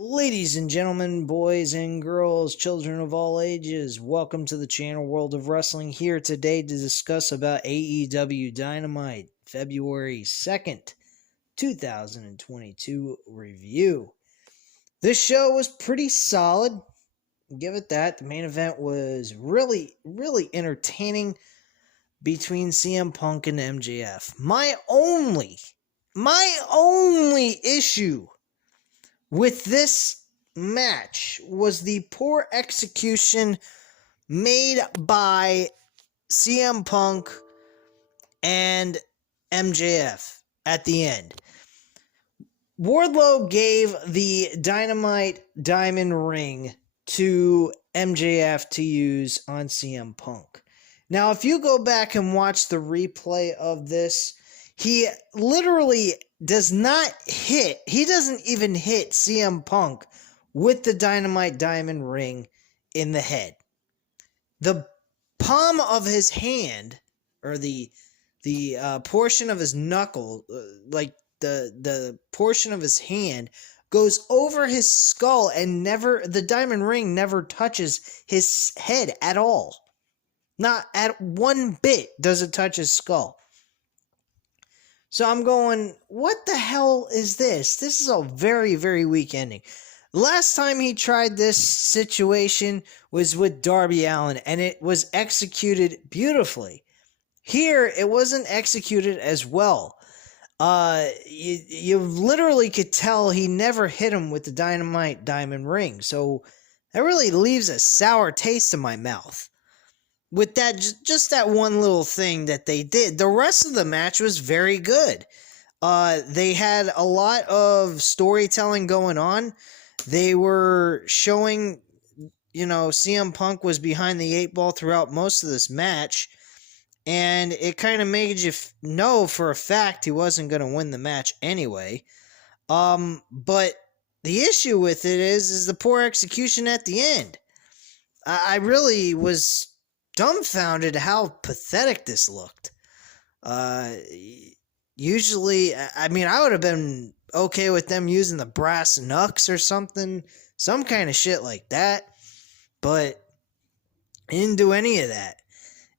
Ladies and gentlemen, boys and girls, children of all ages, welcome to the channel World of Wrestling, here today to discuss about AEW Dynamite February 2nd, 2022 review. This show was pretty solid, give it that. The main event was really entertaining between CM Punk and MJF. My only issue with this match was the poor execution made by CM Punk and MJF at the end. Wardlow gave the Dynamite Diamond Ring to MJF to use on CM Punk. Now, if you go back and watch the replay of this, he literally does not hit, he doesn't even hit CM Punk with the Dynamite Diamond Ring in the head. The palm of his hand, or the portion of his knuckle, like the portion of his hand, goes over his skull, and the diamond ring never touches his head at all. Not at one bit does it touch his skull. So I'm going, what the hell is this? This is a very weak ending. Last time he tried this situation was with Darby Allin, and it was executed beautifully. Here, it wasn't executed as well. You literally could tell he never hit him with the Dynamite Diamond Ring. So that really leaves a sour taste in my mouth. With that, just that one little thing that they did. The rest of the match was very good. They had a lot of storytelling going on. They were showing, CM Punk was behind the 8 ball throughout most of this match. And it kind of made you know for a fact he wasn't going to win the match anyway. But the issue with it is the poor execution at the end. I really was dumbfounded how pathetic this looked. Usually, I would have been okay with them using the brass knucks or something, some kind of shit like that, but they didn't do any of that.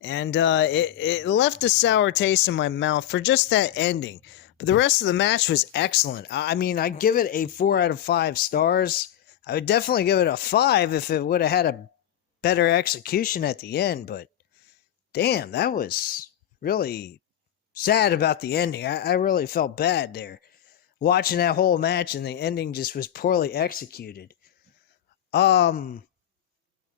And it left a sour taste in my mouth for just that ending. But the rest of the match was excellent. I give it a 4 out of 5 stars. I would definitely give it a 5 if it would have had a better execution at the end, but damn, that was really sad about the ending. I really felt bad there watching that whole match, and the ending just was poorly executed. John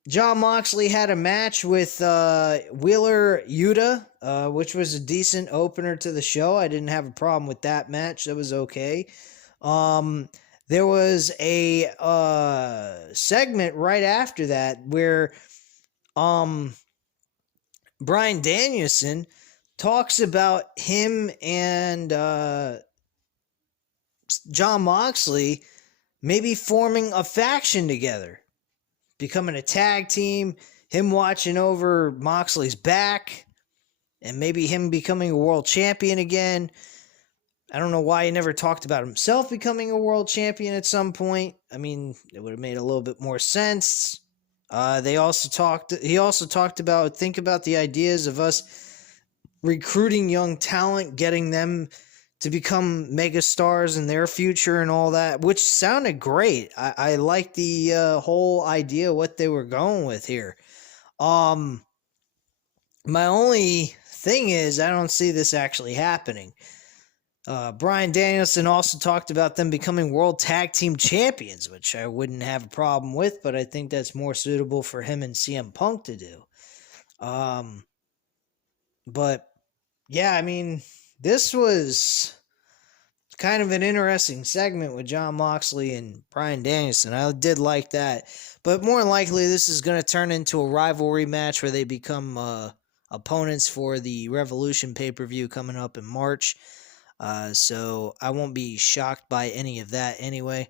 Moxley had a match with Wheeler Yuta, which was a decent opener to the show. I didn't have a problem with that match. That was okay. There was a segment right after that where Bryan Danielson talks about him and John Moxley maybe forming a faction together, becoming a tag team, him watching over Moxley's back, and maybe him becoming a world champion again. I don't know why he never talked about himself becoming a world champion at some point. It would have made a little bit more sense. He also talked about, think about the ideas of us recruiting young talent, getting them to become megastars in their future and all that, which sounded great. I like the whole idea, what they were going with here. My only thing is, I don't see this actually happening. Bryan Danielson also talked about them becoming world tag team champions, which I wouldn't have a problem with, but I think that's more suitable for him and CM Punk to do. But yeah, this was kind of an interesting segment with John Moxley and Bryan Danielson. I did like that, but more than likely this is going to turn into a rivalry match where they become opponents for the Revolution pay-per-view coming up in March. So I won't be shocked by any of that anyway.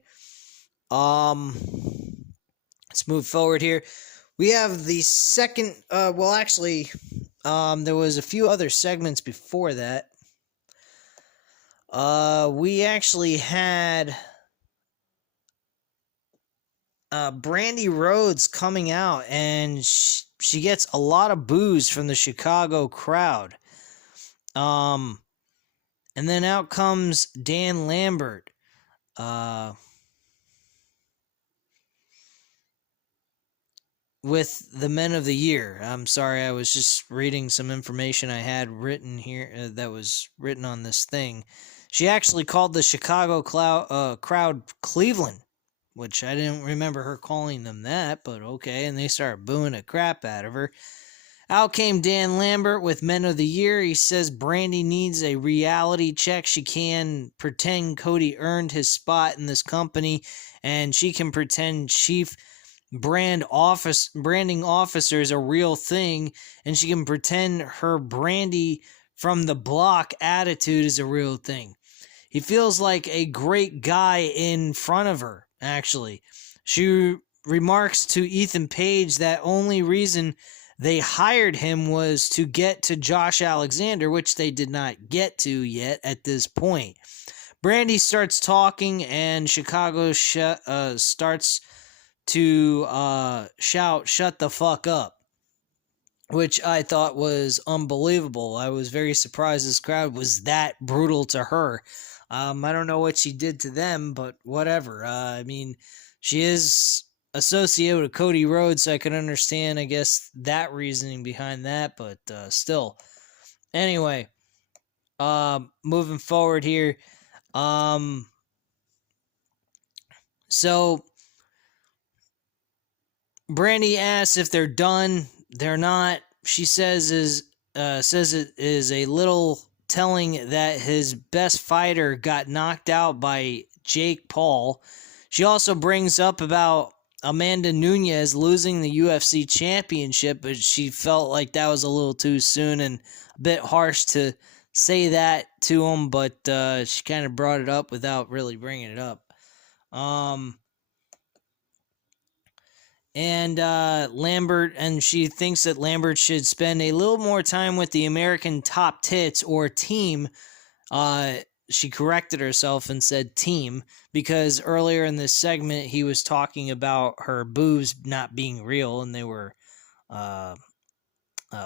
Let's move forward here. We have the second, there was a few other segments before that. We actually had Brandy Rhodes coming out, and she gets a lot of boos from the Chicago crowd. And then out comes Dan Lambert. With the Men of the Year. I'm sorry, I was just reading some information I had written here that was written on this thing. She actually called the Chicago crowd Cleveland, which I didn't remember her calling them that, but okay, and they started booing the crap out of her. Out came Dan Lambert with Men of the Year. He says Brandy needs a reality check. She can pretend Cody earned his spot in this company, and she can pretend Chief branding officer is a real thing, and she can pretend her Brandy from the block attitude is a real thing. He feels like a great guy in front of her, actually. She remarks to Ethan Page that only reason they hired him was to get to Josh Alexander, which they did not get to yet at this point. Brandy starts talking, and Chicago starts to shout, "Shut the fuck up," which I thought was unbelievable. I was very surprised this crowd was that brutal to her. I don't know what she did to them, but whatever. I mean, she is associated with Cody Rhodes, so I can understand, I guess, that reasoning behind that, but still. Anyway, moving forward here. So Brandy asks if they're done. They're not. She says it is a little telling that his best fighter got knocked out by Jake Paul. She also brings up about Amanda Nunes losing the UFC championship, but she felt like that was a little too soon and a bit harsh to say that to him, but she kind of brought it up without really bringing it up. And Lambert, and she thinks that Lambert should spend a little more time with the American Top Tits or team. She corrected herself and said team, because earlier in this segment he was talking about her boobs not being real and they were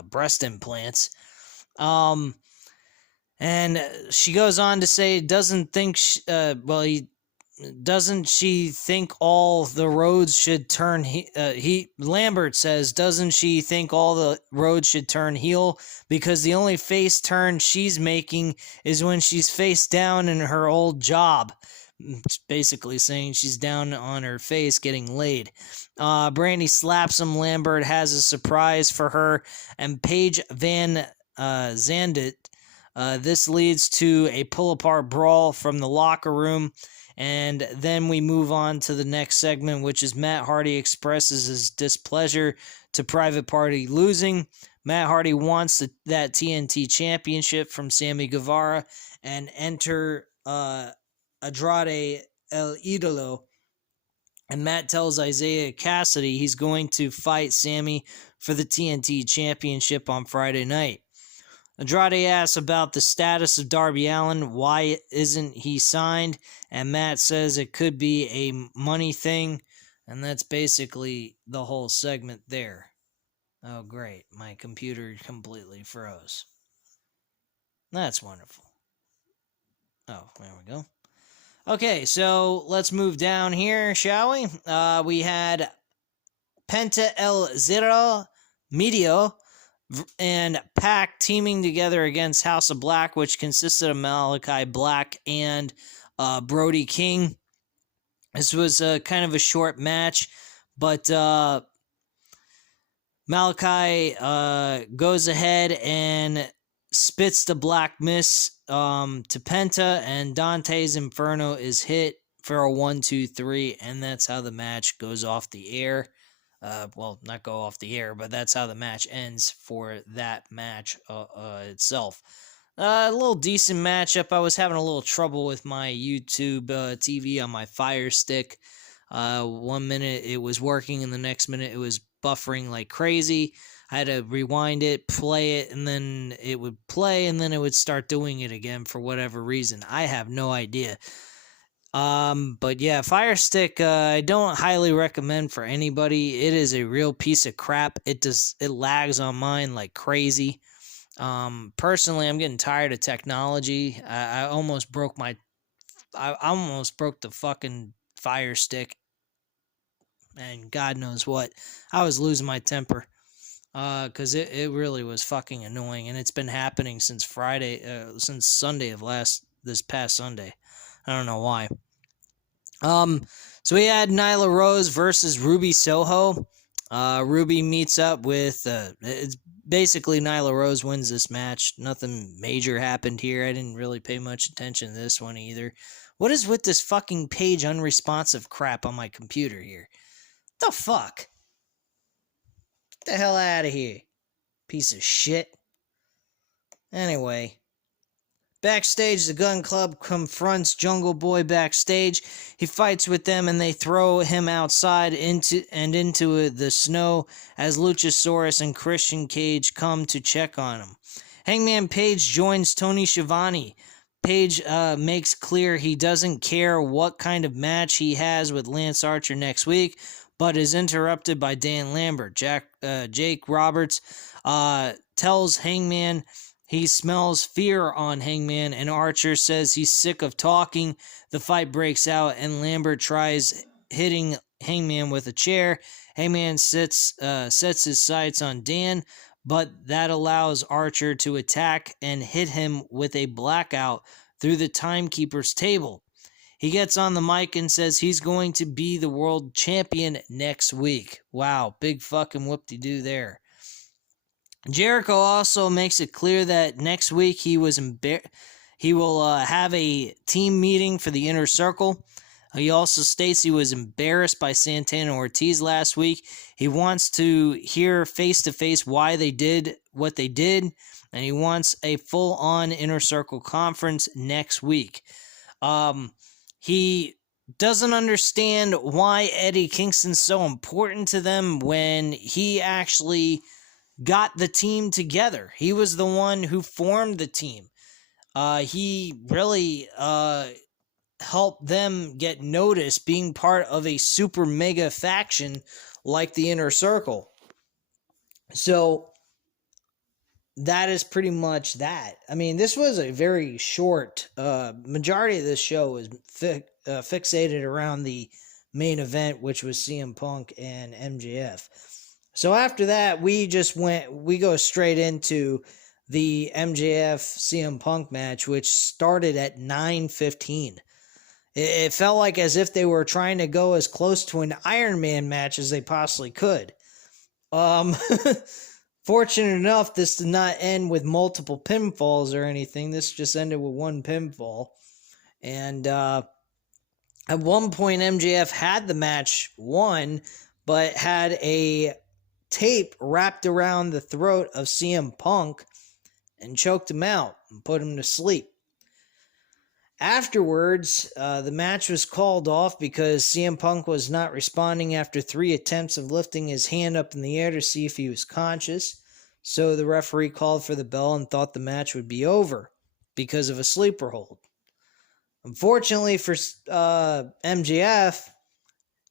breast implants. And she goes on to say, doesn't she think all the roads should turn Lambert says, doesn't she think all the roads should turn heel, because the only face turn she's making is when she's face down in her old job. It's basically saying she's down on her face getting laid. Brandy slaps him. Lambert has a surprise for her and Paige Van Zandit. This leads to a pull-apart brawl from the locker room. And then we move on to the next segment, which is Matt Hardy expresses his displeasure to Private Party losing. Matt Hardy wants that TNT championship from Sammy Guevara and enter Andrade El Idolo. And Matt tells Isaiah Cassidy he's going to fight Sammy for the TNT championship on Friday night. Andrade asks about the status of Darby Allin, why isn't he signed, and Matt says it could be a money thing, and that's basically the whole segment there. Oh great, my computer completely froze. That's wonderful. Oh, there we go. Okay, so let's move down here, shall we? We had Penta El Zero Medio and Pac teaming together against House of Black, which consisted of Malachi Black and Brody King. This was kind of a short match, but Malachi goes ahead and spits the Black Miss to Penta, and Dante's Inferno is hit for a 1-2-3, and that's how the match goes off the air. Well, not go off the air, but that's how the match ends for that match itself. A little decent matchup. I was having a little trouble with my YouTube TV on my Fire Stick. 1 minute it was working, and the next minute it was buffering like crazy. I had to rewind it, play it, and then it would play, and then it would start doing it again for whatever reason. I have no idea. But yeah, Fire Stick, I don't highly recommend for anybody. It is a real piece of crap. It lags on mine like crazy. Personally, I'm getting tired of technology. I almost broke I almost broke the fucking Fire Stick, and God knows what. I was losing my temper. Cause it really was fucking annoying, and it's been happening since since Sunday of this past Sunday. I don't know why. So we had Nyla Rose versus Ruby Soho. Ruby meets up with, it's basically Nyla Rose wins this match. Nothing major happened here. I didn't really pay much attention to this one either. What is with this fucking page unresponsive crap on my computer here? What the fuck? Get the hell out of here, piece of shit. Anyway. Backstage, the Gun Club confronts Jungle Boy backstage. He fights with them and they throw him outside into the snow as Luchasaurus and Christian Cage come to check on him. Hangman Page joins Tony Schiavone. Page makes clear he doesn't care what kind of match he has with Lance Archer next week, but is interrupted by Dan Lambert. Jake Roberts tells Hangman he smells fear on Hangman, and Archer says he's sick of talking. The fight breaks out, and Lambert tries hitting Hangman with a chair. Hangman sets his sights on Dan, but that allows Archer to attack and hit him with a blackout through the timekeeper's table. He gets on the mic and says he's going to be the world champion next week. Wow, big fucking whoop-de-doo there. Jericho also makes it clear that next week he will have a team meeting for the Inner Circle. He also states he was embarrassed by Santana Ortiz last week. He wants to hear face-to-face why they did what they did, and he wants a full-on Inner Circle conference next week. He doesn't understand why Eddie Kingston's so important to them when he actually got the team together. He was the one who formed the team. He really helped them get noticed being part of a super mega faction like the Inner Circle. So that is pretty much that. I mean, this was a very short, majority of this show was fixated around the main event, which was CM Punk and MJF. So after that, we go straight into the MJF CM Punk match, which started at 9:15. It felt like as if they were trying to go as close to an Iron Man match as they possibly could. Fortunate enough, this did not end with multiple pinfalls or anything. This just ended with one pinfall. And at one point, MJF had the match won, but had a tape wrapped around the throat of CM Punk and choked him out and put him to sleep. Afterwards, the match was called off because CM Punk was not responding after 3 attempts of lifting his hand up in the air to see if he was conscious. So the referee called for the bell and thought the match would be over because of a sleeper hold. Unfortunately for MJF,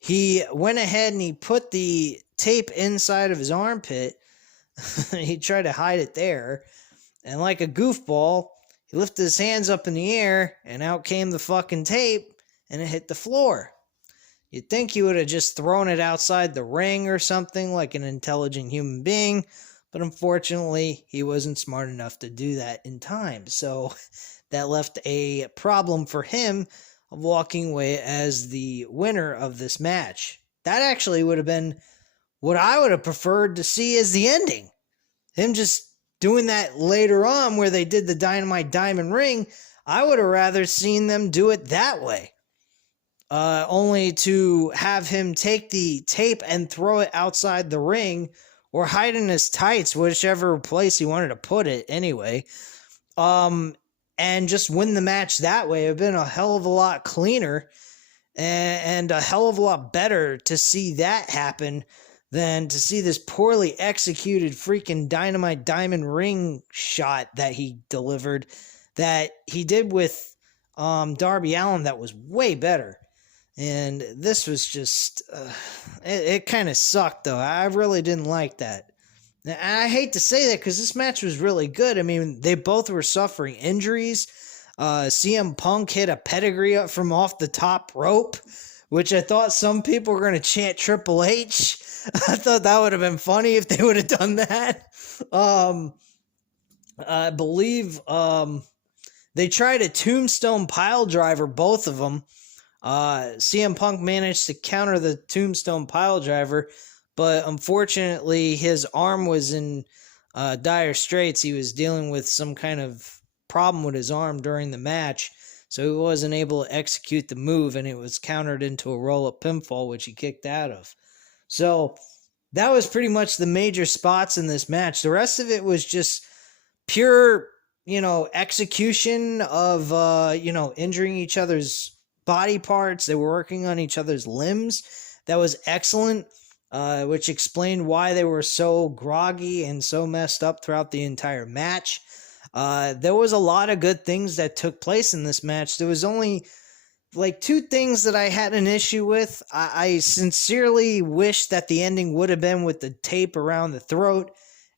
he went ahead and he put the tape inside of his armpit. He tried to hide it there. And like a goofball, he lifted his hands up in the air, and out came the fucking tape, and it hit the floor. You'd think he would have just thrown it outside the ring or something like an intelligent human being, but unfortunately, he wasn't smart enough to do that in time. So that left a problem for him of walking away as the winner of this match. That actually would have been what I would have preferred to see as the ending. Him just doing that later on where they did the Dynamite Diamond Ring, I would have rather seen them do it that way. Only to have him take the tape and throw it outside the ring or hide in his tights, whichever place he wanted to put it anyway. And just win the match that way. It would have been a hell of a lot cleaner and a hell of a lot better to see that happen than to see this poorly executed freaking Dynamite Diamond Ring shot that he delivered, that he did with Darby Allin that was way better. And this was just, it kind of sucked though. I really didn't like that. And I hate to say that because this match was really good. I mean, they both were suffering injuries. CM Punk hit a pedigree up from off the top rope, which I thought some people were going to chant Triple H. I thought that would have been funny if they would have done that. I believe they tried a tombstone pile driver, both of them. CM Punk managed to counter the tombstone pile driver, but unfortunately his arm was in dire straits. He was dealing with some kind of problem with his arm during the match, so he wasn't able to execute the move, and it was countered into a roll-up pinfall, which he kicked out of. So that was pretty much the major spots in this match. The rest of it was just pure, execution of, injuring each other's body parts. They were working on each other's limbs. That was excellent, which explained why they were so groggy and so messed up throughout the entire match. There was a lot of good things that took place in this match. There was only like two things that I had an issue with. I sincerely wish that the ending would have been with the tape around the throat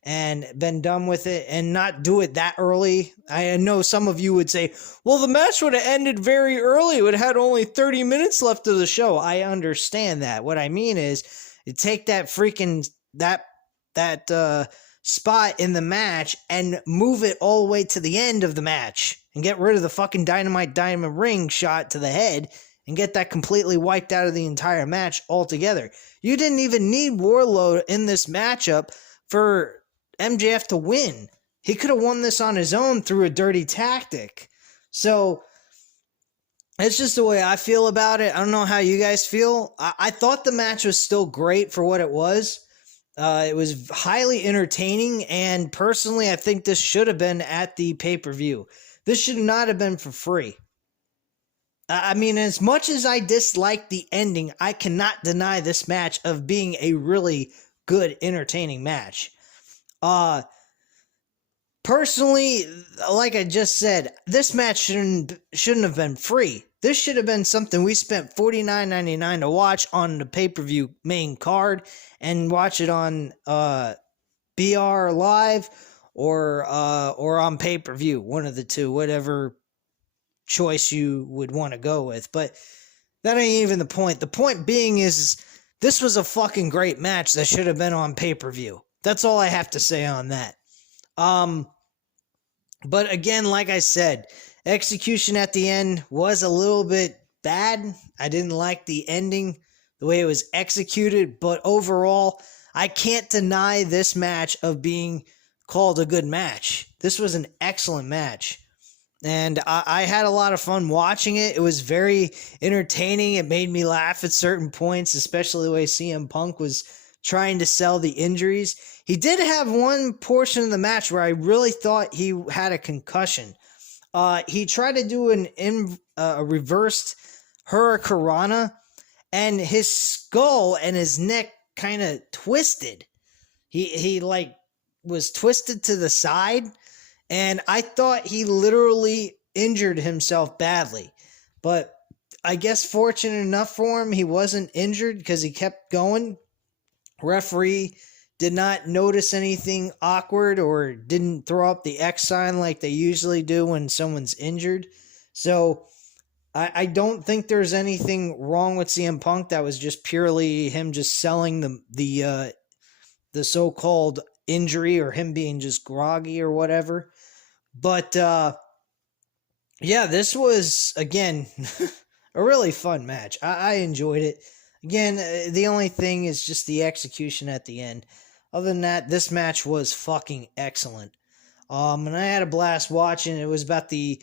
and been done with it and not do it that early. I know some of you would say, well, the match would have ended very early. It would have had only 30 minutes left of the show. I understand that. What I mean is, you take that freaking, that spot in the match and move it all the way to the end of the match and get rid of the fucking Dynamite Diamond Ring shot to the head and get that completely wiped out of the entire match altogether. You didn't even need Wardlow in this matchup for MJF to win. He could have won this on his own through a dirty tactic. So it's just the way I feel about it. I don't know how you guys feel. I thought the match was still great for what it was. It was highly entertaining, and personally, I think this should have been at the pay-per-view. This should not have been for free. I mean, as much as I dislike the ending, I cannot deny this match of being a really good, entertaining match. Personally, like I just said, this match shouldn't have been free. This should have been something we spent $49.99 to watch on the pay-per-view main card and watch it on BR Live or on pay-per-view, one of the two, whatever choice you would want to go with. But that ain't even the point. The point being is this was a fucking great match that should have been on pay-per-view. That's all I have to say on that. But again, like I said, execution at the end was a little bit bad. I didn't like the ending, the way it was executed, but overall, I can't deny this match of being called a good match. This was an excellent match, and I had a lot of fun watching it. It was very entertaining. It made me laugh at certain points, especially the way CM Punk was trying to sell the injuries. He did have one portion of the match where I really thought he had a concussion. He tried to do a reversed hurricanrana, and his skull and his neck kind of twisted. He like was twisted to the side, and I thought he literally injured himself badly. But I guess fortunate enough for him, he wasn't injured because he kept going. Referee did not notice anything awkward or didn't throw up the X sign like they usually do when someone's injured. So I don't think there's anything wrong with CM Punk. That was just purely him just selling the so-called injury, or him being just groggy or whatever. But yeah, this was, again, a really fun match. I enjoyed it. Again, the only thing is just the execution at the end. Other than that, this match was fucking excellent. And I had a blast watching. It was about the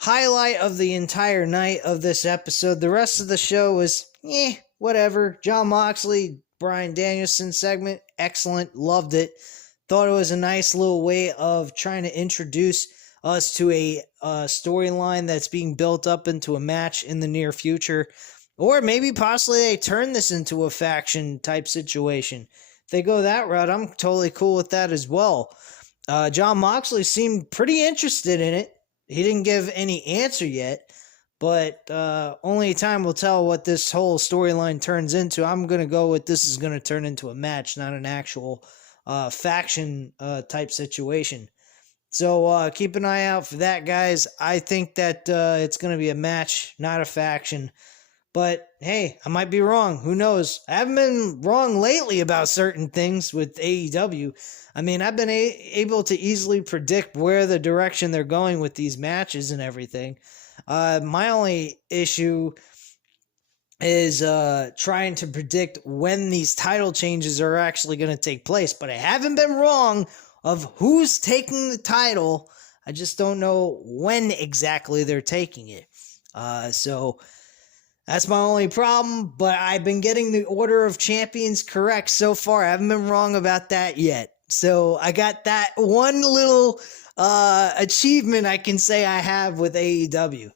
highlight of the entire night of this episode. The rest of the show was, whatever. Jon Moxley, Bryan Danielson segment, excellent. Loved it. Thought it was a nice little way of trying to introduce us to a storyline that's being built up into a match in the near future. Or maybe possibly they turn this into a faction type situation. If they go that route, I'm totally cool with that as well. Jon Moxley seemed pretty interested in it. He didn't give any answer yet. But only time will tell what this whole storyline turns into. I'm going to go with this is going to turn into a match, not an actual faction type situation. So keep an eye out for that, guys. I think that it's going to be a match, not a faction. But hey, I might be wrong. Who knows? I haven't been wrong lately about certain things with AEW. I mean, I've been able to easily predict where the direction they're going with these matches and everything. My only issue is trying to predict when these title changes are actually going to take place. But I haven't been wrong of who's taking the title. I just don't know when exactly they're taking it. So that's my only problem, but I've been getting the order of champions correct so far. I haven't been wrong about that yet. So I got that one little achievement I can say I have with AEW.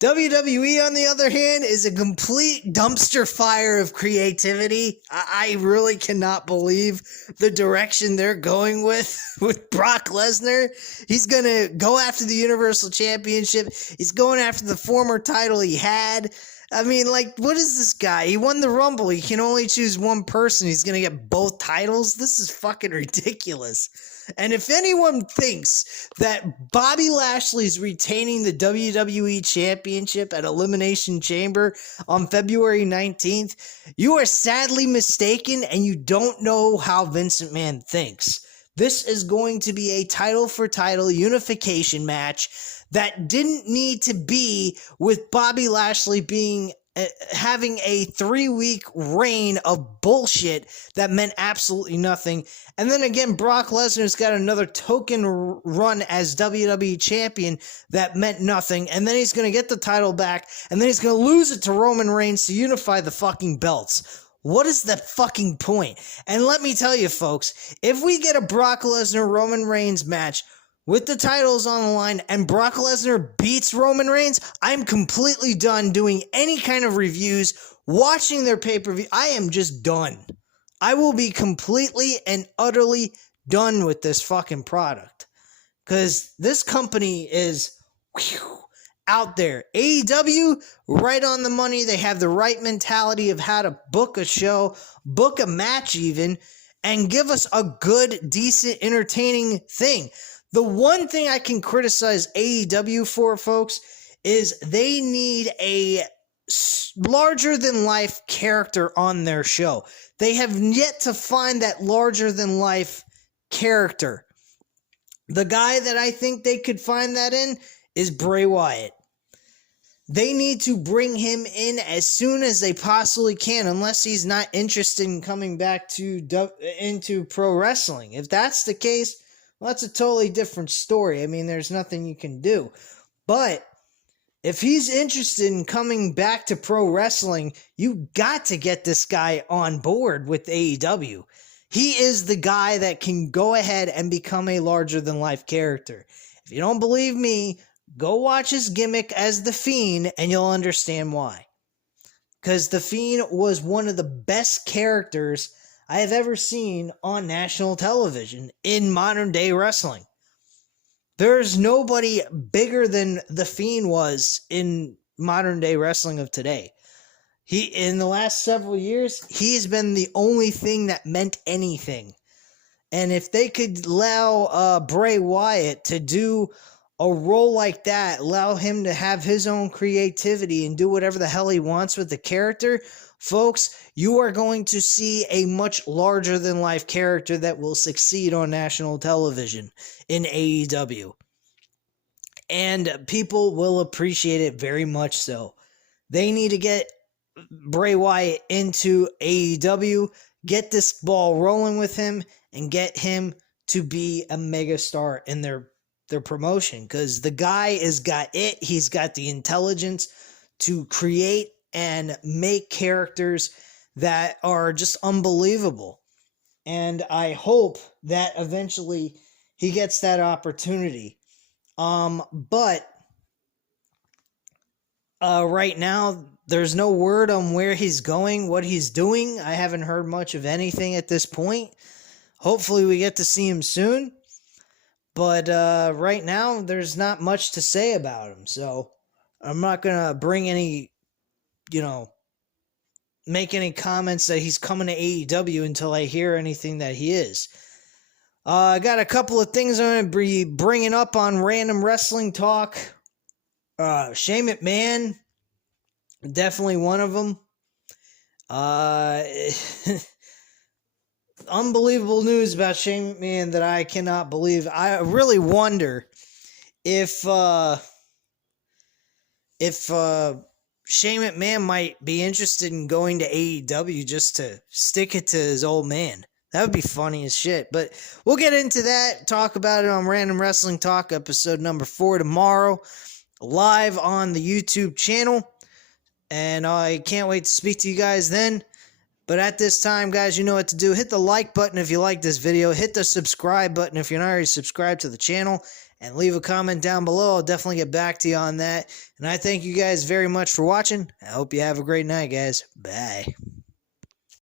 WWE, on the other hand, is a complete dumpster fire of creativity. I really cannot believe the direction they're going with Brock Lesnar. He's going to go after the Universal Championship. He's going after the former title he had. I mean, like, what is this guy? He won the Rumble. He can only choose one person. He's going to get both titles? This is fucking ridiculous. And if anyone thinks that Bobby Lashley's retaining the WWE Championship at Elimination Chamber on February 19th, you are sadly mistaken and you don't know how Vincent McMahon thinks. This is going to be a title-for-title unification match that didn't need to be with Bobby Lashley having a 3-week reign of bullshit that meant absolutely nothing. And then again, Brock Lesnar's got another token run as WWE champion that meant nothing. And then he's going to get the title back, and then he's going to lose it to Roman Reigns to unify the fucking belts. What is the fucking point? And let me tell you, folks, if we get a Brock Lesnar-Roman Reigns match with the titles on the line and Brock Lesnar beats Roman Reigns, I'm completely done doing any kind of reviews, watching their pay-per-view. I am just done. I will be completely and utterly done with this fucking product. Because this company is out there. AEW, right on the money. They have the right mentality of how to book a show, book a match even, and give us a good, decent, entertaining thing. The one thing I can criticize AEW for, folks, is they need a larger-than-life character on their show. They have yet to find that larger-than-life character. The guy that I think they could find that in is Bray Wyatt. They need to bring him in as soon as they possibly can, unless he's not interested in coming back into pro wrestling. If that's the case, well, that's a totally different story. I mean, there's nothing you can do. But if he's interested in coming back to pro wrestling, you got to get this guy on board with AEW. He is the guy that can go ahead and become a larger-than-life character. If you don't believe me, go watch his gimmick as The Fiend, and you'll understand why. Because The Fiend was one of the best characters I have ever seen on national television in modern-day wrestling. There's nobody bigger than The Fiend was in modern-day wrestling of today. In the last several years, he's been the only thing that meant anything. And if they could allow Bray Wyatt to do a role like that, allow him to have his own creativity and do whatever the hell he wants with the character, folks, you are going to see a much larger-than-life character that will succeed on national television in AEW. And people will appreciate it very much so. They need to get Bray Wyatt into AEW, get this ball rolling with him, and get him to be a megastar in their promotion. Because the guy has got it. He's got the intelligence to create and make characters that are just unbelievable. And I hope that eventually he gets that opportunity. But right now, there's no word on where he's going, what he's doing. I haven't heard much of anything at this point. Hopefully we get to see him soon. But right now, there's not much to say about him. So I'm not gonna bring any, make any comments that he's coming to AEW until I hear anything that he is. I got a couple of things I'm going to be bringing up on Random Wrestling Talk. Shane McMahon, definitely one of them. Unbelievable news about Shane McMahon that I cannot believe. I really wonder if Shane McMahon might be interested in going to AEW just to stick it to his old man. That would be funny as shit. But we'll get into that, talk about it on Random Wrestling Talk, episode number 4 tomorrow, live on the YouTube channel. And I can't wait to speak to you guys then. But at this time, guys, you know what to do. Hit the like button if you like this video. Hit the subscribe button if you're not already subscribed to the channel. And leave a comment down below. I'll definitely get back to you on that. And I thank you guys very much for watching. I hope you have a great night, guys. Bye.